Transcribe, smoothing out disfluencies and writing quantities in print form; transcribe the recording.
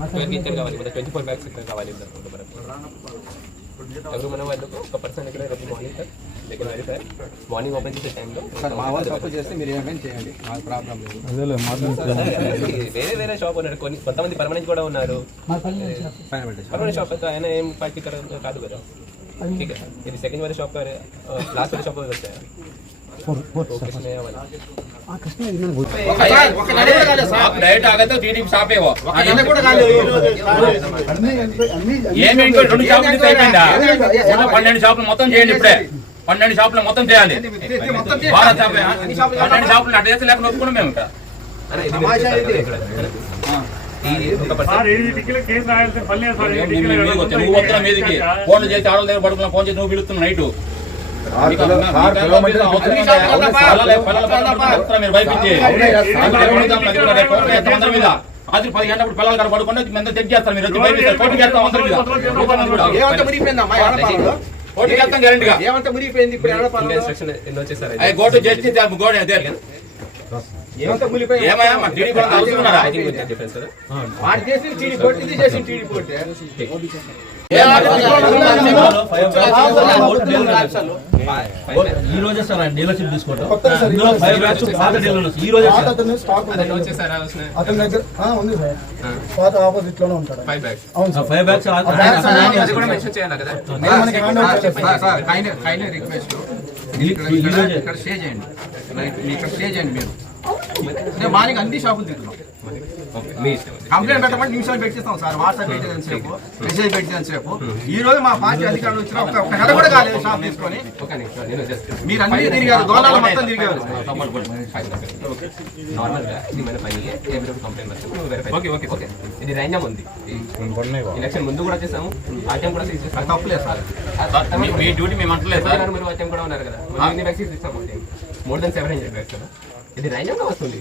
12 ఇద్దరు కావాలి, 24 బ్యాగ్స్ ఇక్కడ కావాలి. ఎవరు మన వాళ్ళకు ఒక పర్సన్ ఇక్కడ రేపు మార్నింగ్ సార్ దగ్గర వెళ్ళి సార్ మార్నింగ్ ఓపెన్ చేసే టైంలో చేస్తే మీరు ఏమైనా చేయండి, మాకు ప్రాబ్లం లేదు. వేరే షాప్ ఉన్నారు, కొంతమంది పర్మనెంట్ కూడా ఉన్నారు. పర్మనెంట్ షాప్ అయితే ఆయన ఏం పార్టీ కాదు కదా. ठीक है, यदि सेकंड वाले शॉप पर लास्ट वाले शॉप पर करते हैं డైరెక్ట్ ఆగతే టీడీపీ షాప్ ఏవో అన్న కూడా కాదు. ఏమేంటో 2 షాపులు అయిపోయిందా? 12 షాపులు మొత్తం చేయండి. ఇప్పుడే 12 షాపులు మొత్తం చేయాలి. 12 షాపులు అటు చేస్తే లేకుండా ఒప్పుకున్నాం మేము. మీదకి ఫోన్లు చేసి ఆడల దగ్గర పడుకున్నా, ఫోన్ చేసి నువ్వు పిలుస్తున్నావు నైట్ మీరు భయపించి మీద రాత్రి 10 గంటప్పుడు పిల్లలు కాడ పడుకుంటే మేము చెక్ చేస్తాం. మీరు వచ్చి భయపిస్తారు, పోటీ చేస్తాం. అందరి మీద పోటీ చేస్తాం గ్యారెంటీగా. గోటు చేసి గోడ ఏమయ్యా మా టీడీ కూడా అవుతున్నారా? ఈ రోజే సార్ ఆయన డీలర్షిప్ తీసుకోవడం. ఇందులో 5 బ్యాగ్స్ పాత డీలర్స్ ఈ రోజే అతని దగ్గర ఉంది సార్, పాత ఆపోజిట్ లోనే ఉంటాడు. 5 బ్యాగ్స్. అవును సార్, 5 బ్యాగ్స్ అది కూడా మెన్షన్ చేయాలి కదా. రిక్వెస్ట్ ఇక్కడ స్టే చేయండి, ఇక్కడ స్టే చేయండి. మీరు మార్నింగ్ అన్ని షాపులు తిరుగుతున్నాం. కంప్లైంట్ పెట్టమంటే నిమిషాలు పెట్టిస్తాం సార్. వాట్సాప్ పెట్టేదని సేపు, మెసేజ్ పెట్టేదని సేపు. ఈ రోజు మా పార్టీ అధికారులు వచ్చిన ఒక నెల కూడా కాలేదు షాప్ తీసుకొని. మీరు అన్ని తిరిగారు, దోళాలు మొత్తం తిరిగారు. ఇది రైంజం ఉంది, ఎలక్షన్ ముందు కూడా చేసాము. ఆ టైం కూడా తప్పులేదు సార్. మీ డ్యూటీ మేము అంటలేదు సార్. మీరు ఆ టైం కూడా ఉన్నారు కదా. మోర్ దెన్ 700 బ్యాగ్స్ కదా. ఇది రైంజంగా వస్తుంది.